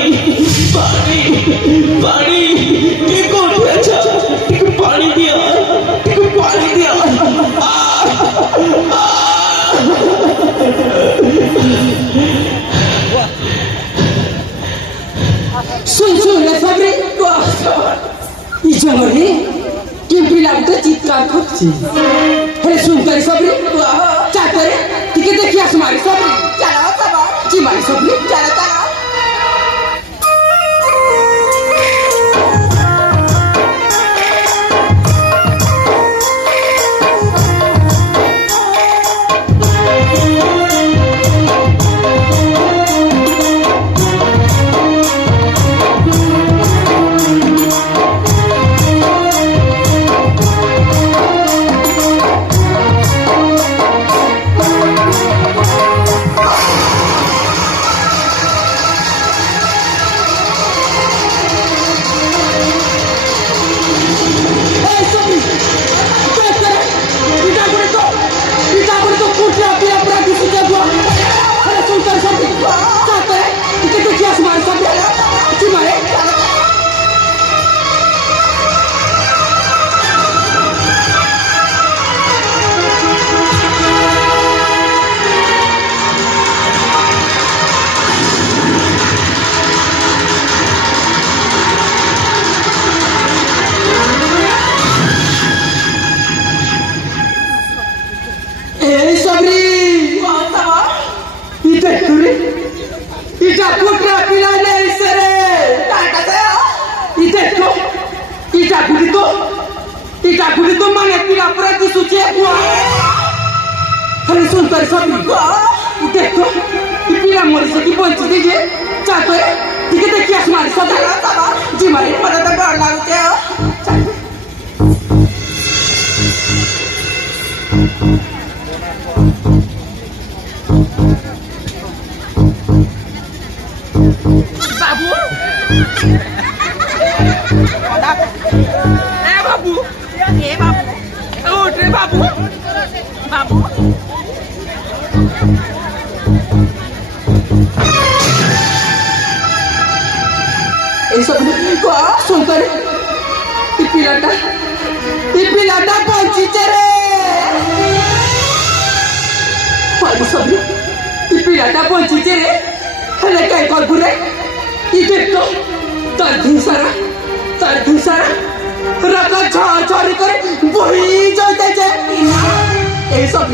पानी पानी ये कौन अच्छा पानी दिया पानी दिया सुन सुन रे सबरी इ जंगले केमपी लागतो चित्कार करছি हे सुन करे सबरी चा करे टिके देखि आस मारी सबरी चलो सब जी मारी सबरी चलो चलो तो माने पिला पूरा की सूची हुआ अरे सुन कर सब देखो पिला मोरी से की पहुंच दीजिए चाहते ठीक है देखिए हमारे साथ जी मारे पता तो डर लगते हो बाबू बाबू ए बाबू उठ रे बाबू बाबू ए सब को सुन कर पिलाटा पहुंची रे पानी सब पिलाटा पहुंची रे हले काय कर बुरे इथे तो तर धुसारा रका झाड़ी करे वही जाते जे ए सब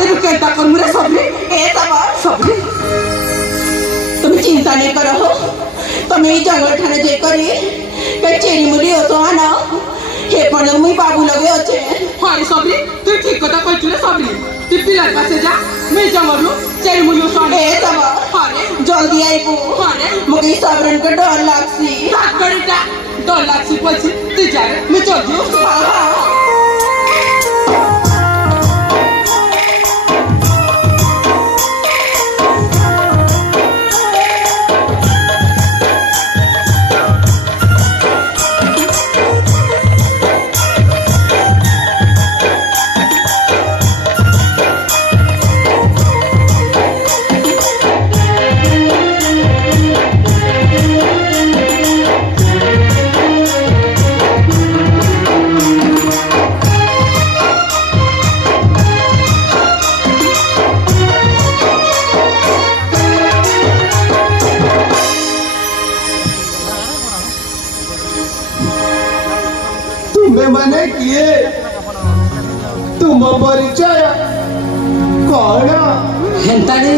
ए केटा कर मुरे सब ए सब तुम चिंता नहीं करो हो तुम ई जंगल ठाणे जे करी के चेरी मुली होतो आना हे पण मुई बाबू लगे अच्छे हारे सबरी तू ठीक कथा कहछु रे सबरी तू पिलार पासे जा मैं जंगलु चेरी मुली होतो ए सब हारे जल्दी आइबो हारे मगे सबरन के डर लागसी काकड़ीटा डर लागसी पछि तू जा मैं चल जो मैंने किए तुम परिचय कौन हेंताने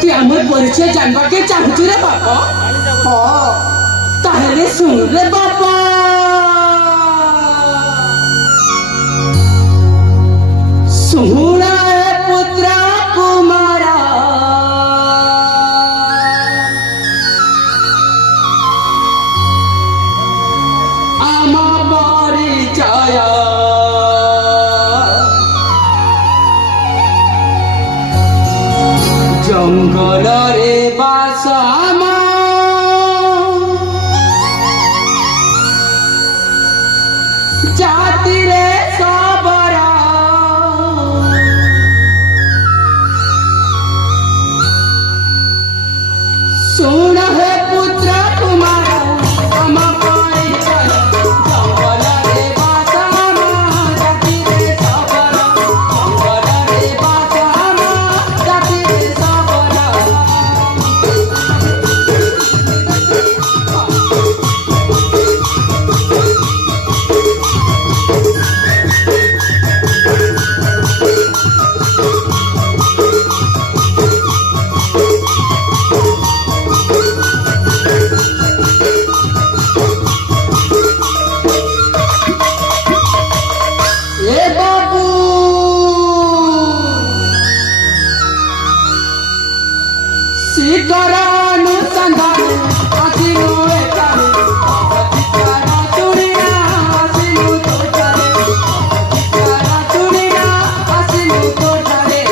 तू हमर परिचय जानबा के चाहछु रे बापा हाँ ताहले सुन रे बापा सुना पुत्र कुमारा आमा परिचय जंगल रे बासामा जाति रे सबरा सुन है करानुसंधान आसिनु एकाने अगतिकारा चुड़ीना आसिनु तोटारे अगतिकारा चुड़ीना आसिनु तोटारे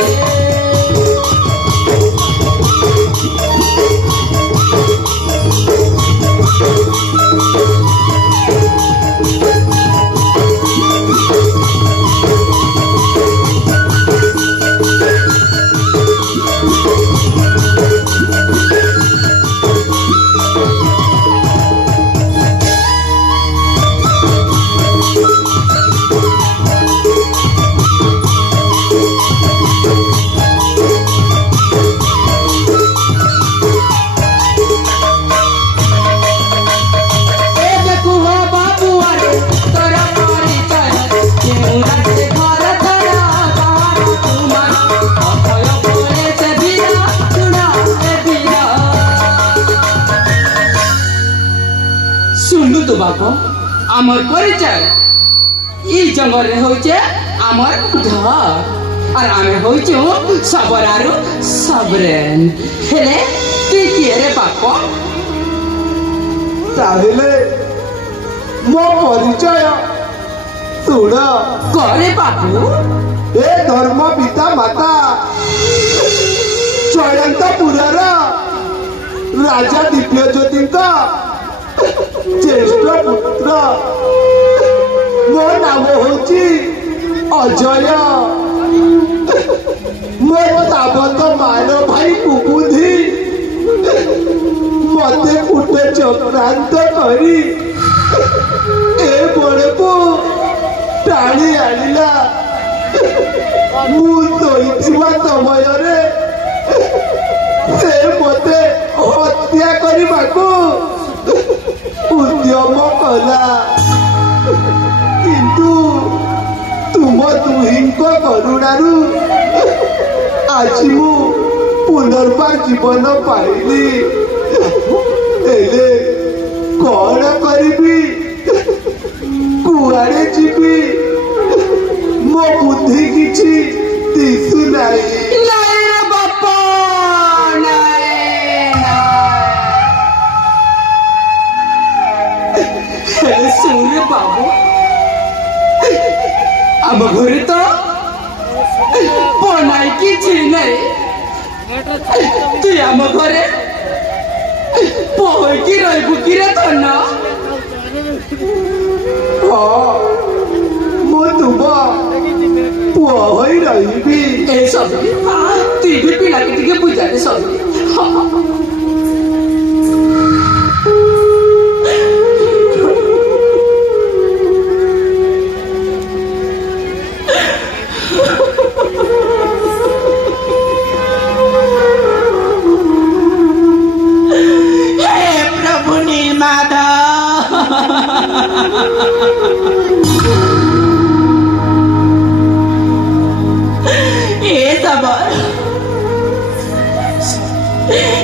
শুনলু তো বাপ আমার পরিচয় এই জঙ্গলে হচ্ছে আমার ঘর আর আমি হইছু সবরারু সবরেন হেলে তুই কি রে বাপ ତାହେଲେ ମୋ ପରିଚୟ ଶୁଣ করে বাবু ଏ ଧର୍ମ ପିତା ମାତା ଜୟନ୍ତପୁରର ରାଜା ଦିବ୍ୟଜ୍ୟୋତିଙ୍କ ଜ୍ୟେଷ୍ଠ ପୁତ୍ର ମୋ ନାମ ହେଉଛି ଅଜୟ ମୋ ତାବତ ମାର ଭାଇ କୁବୁଧି ମତେ କୁଟେ ଚକ୍ରାନ୍ତ କରି ଏ ବଡ଼କୁ ଟାଣି ଆଣିଲା ମୁଁ ଶୋଇଥିବା ସମୟରେ ସେ ମତେ ହତ୍ୟା କରିବାକୁ ଉଦ୍ୟମ କଲା କିନ୍ତୁ ତୁମ ଦୁହିଁଙ୍କ କରୁଣାରୁ ଆଜି ମୁଁ ପୁନର୍ବାର ଜୀବନ ପାଇଲି ହେଲେ କଣ କରିବି କୁଆଡ଼େ ଯିବି ମୋ ବୁଦ୍ଧି କିଛି ଦିଶୁନାହିଁ নাই রে বাপ নাই নাই শুনে বাবু আমার ঘরে তো বনাই কিছু নাই তুই আমার ঘরে পহকি রইবু কিরে ধন্য ହଁ ମୁଁ ତୁମ ପୁଅ ହୋଇ ରହିବି এসব তুই বি পিলাকে টিকে বুঝাতে সব हे प्रभु नीलमाधव ये सब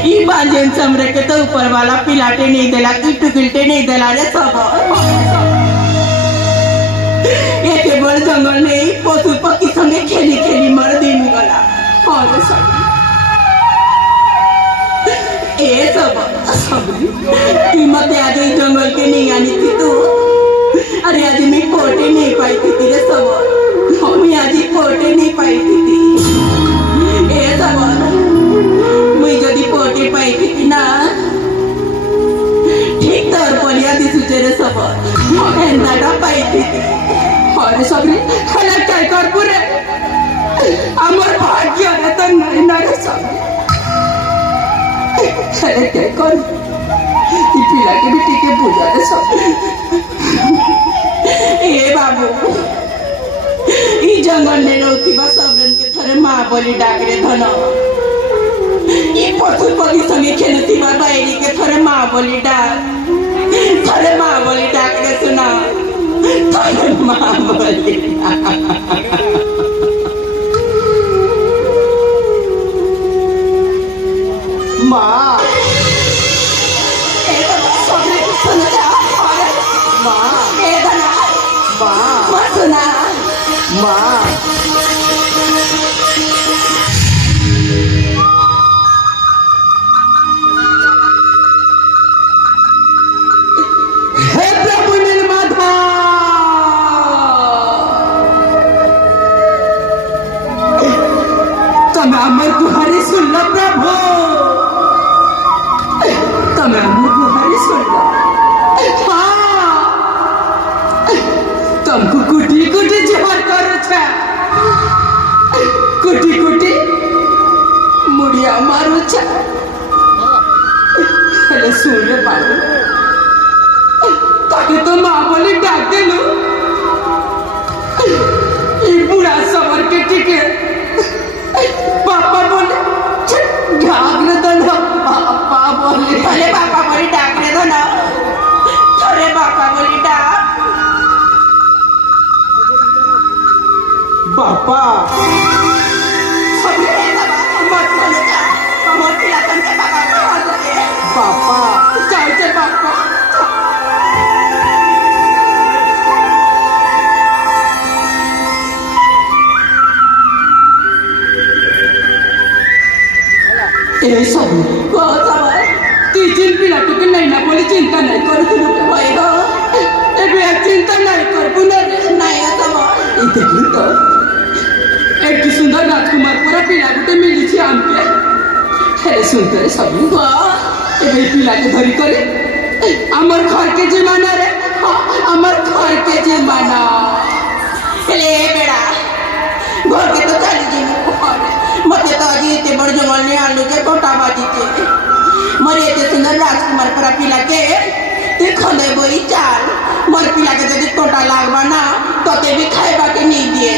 ई बांझन समरे के तो ऊपर वाला पिलाटे नहीं देला किट्टू किल्टे नहीं देला रे सब ये केवल जंगल नहीं पशु पक्षी संगे खेली खेली मर दिन गला और सब ये सब तू मत आज इस जंगल के नहीं आनी थी तू अरे आज मैं कोटे नहीं पाई थी तेरे सब मैं आज कोटे नहीं पाई थी ये सब मैं जदी कोटे पाई थी ना ठीक तौर पर याद सुचेरे सब एंदाटा पाई थी और सब रे हला काय कर पूरे আমার ভাগ্য রে তো নাই না রে সব अरे क्या कर ये पिला के भी टीके पूजा दे सब ये बाबू ये जंगल ने रोती बस सबरन के थरे माँ बोली डाकरे धन ये पशु पक्षी संगे खेलती बा बायरी के थरे माँ बोली डाक रे सुना थरे माँ बोली ମା ମା ମା ମା तमे अमर गुहारी सुन लो प्रभु, तमे अमर गुहारी सुन लो। हाँ, तुमको कुटी कुटी जोहर करू छे, कुटी कुटी मुड़िया मारू छे। हेले सुन रे बाबू, ताके तो माँ बोली डाक देलू, ई बुढ़ा सवर के टिके पापा बोले ढाकने दो ना, पापा बोले अरे बापा बोली डाकने दो ना, अरे बापा बोली डाक। बापा सबले मत बोले जा, हमर पिला तनके बापा को बोले। पापा जाओ चल पापा। ए सब को सबर तीन पिला तो के नहीं ना बोली चिंता नहीं करू तू होय गो, ए बे चिंता नहीं कर पुनः नाही हो सबर। ए देखली तो एक सुंदर राजकुमार पूरा पिला गुटे मिली छी आमके। हेले सुनते रे सब गो ए बे पिला के धरी करे हमर घर के जमाना रे, हमर घर के जमाना। ले बेड़ा घर के तो चली जी मते तो अजी इतने बड़ जंगल ने आलू के कोटा बाजी के मरे इतने सुंदर राजकुमार पर पिला के ते खले बोई चाल मर पिला के जदी कोटा लागबा ना तो ते भी खाएबा के नहीं दिए।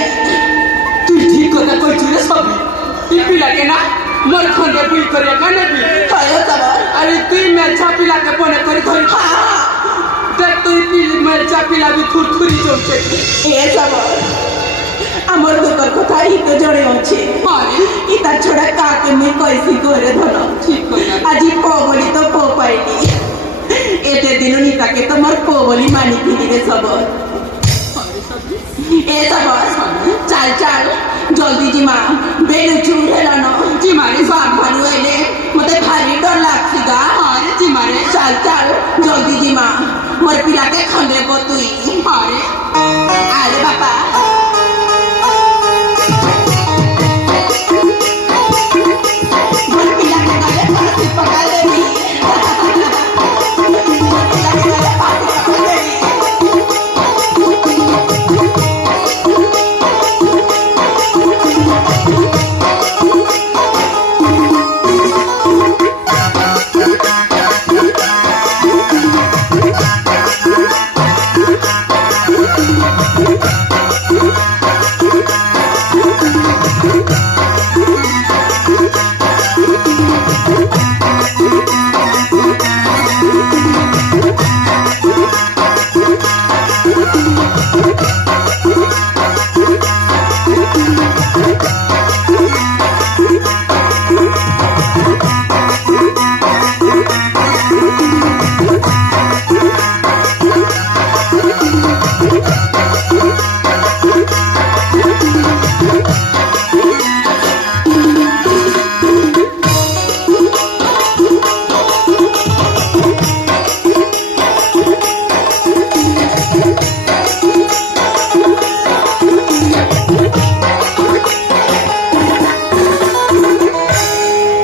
तू ठीक कथा कोई रे सब ई पिला के ना मर खंडे पुई करे काने भी खायो सबर। अरे तू मैं पिला के बने करे धरी हाँ देख तू पिली मैं पिला भी थुरथुरी जोचे ए सबर আমার দুঃখের কথা ই তো জড়ে আছে। ইতা ছোড়া কাকে মুই কইছি করে ধরো ঠিক কথা আজি পো বলি তো পো পাইনি এতে দিন নিতাকে তোমার পো বলি মানি দিলি রে সবর। এ সবর চাল চাল জলদি জিমা বেলু চুর হেলানো জিমারে বাপ ভানু এলে মতে ভারী ডর লাগছি গা। আরে জিমারে চাল চাল জলদি জিমা মোর পিলাকে খন্ডে তুই। আরে আরে বাপা